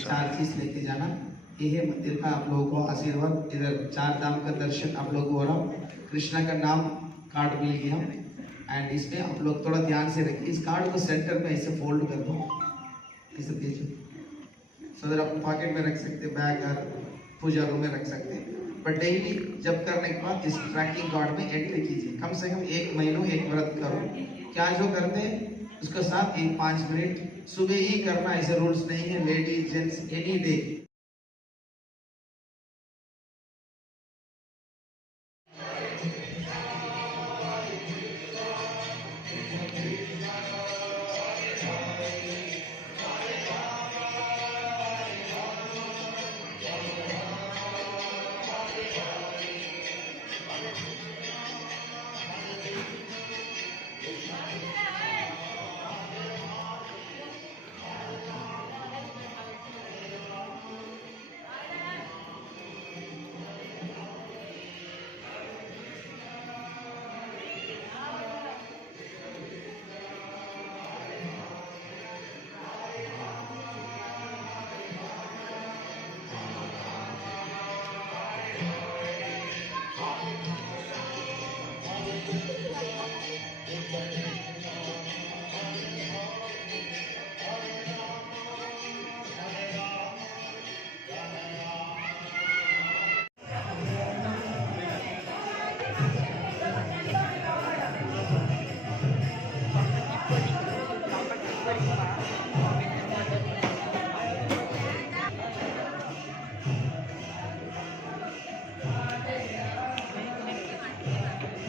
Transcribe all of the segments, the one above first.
चार चीज लेके जाना, ये है मंदिर का आप लोगों को आशीर्वाद। इधर चार धाम का दर्शन आप लोगों को हो रहा। कृष्णा का नाम कार्ड मिल गया एंड इसमें आप लोग थोड़ा ध्यान से रखिए। इस कार्ड को सेंटर में ऐसे फोल्ड कर दो, ऐसे दीजिए, सो आप पॉकेट में रख सकते, बैग और पूजा रूम में रख सकते हैं। पर डेली जब करने के बाद इस ट्रैकिंग कार्ड में एंट्री कीजिए। कम से कम 1 महीनों एक व्रत करो। क्या जो करते हैं उसके साथ 5 मिनट सुबह ही करना, ऐसे रूल्स नहीं है, ladies gents any day.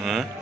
Huh?